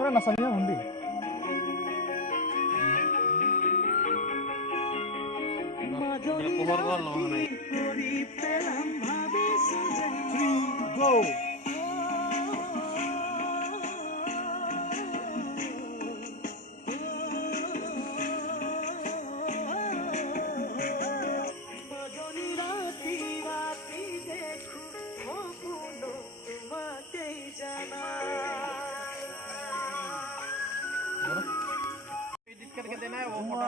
একেবাৰে নাচালীয়া মন্দিৰ পোহৰ গল নাই গো एडिट करके देना है वो फोटो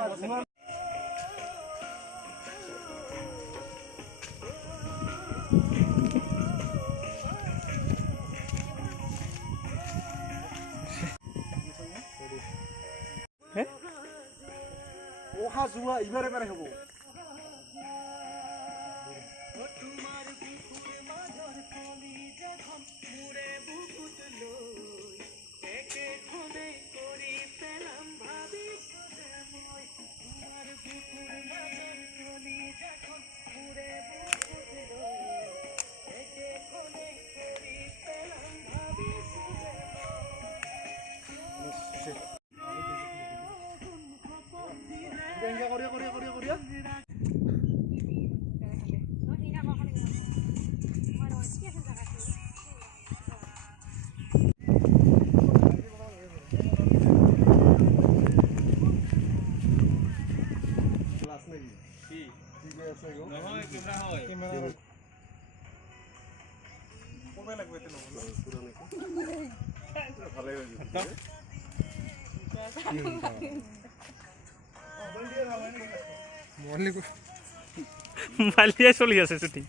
ওহা যোৱা ইবাৰে বাৰে হ'ব কৰিয়া ক্লাছ নেকি কি ঠিক আছে গো নহয় কেমেৰা হয় কেমেৰা কোনে লাগবে তে নহল পুরা নাকি ভালো হইছে মালিয়া চলি আছে শুটিং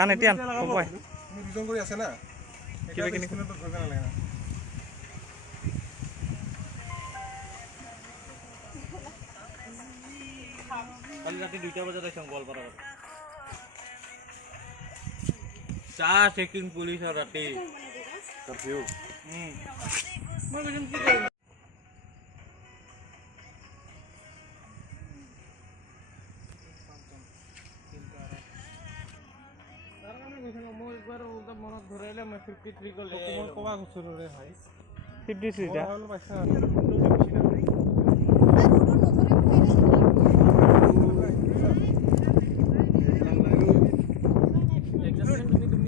আন এতিয়া কবাই তুমি দুজন কৰি আছে না কিবা কিনি কোনো তো কৰিব নালাগে না কালি রাতে 2টা বাজে দেখলাম গোয়ালপাড়া চা চেকিং পুলিশ আর রাতে কারফিউ মই কৈছো কি কৰিম তাৰ কাৰণে কৈছো মই একবাৰ ওটা মনত ধৰাইলে মই 53 গল মই কবা গৈছো ৰে ভাই 53 টা হল পাইছা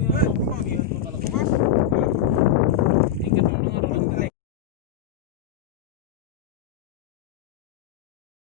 তুমি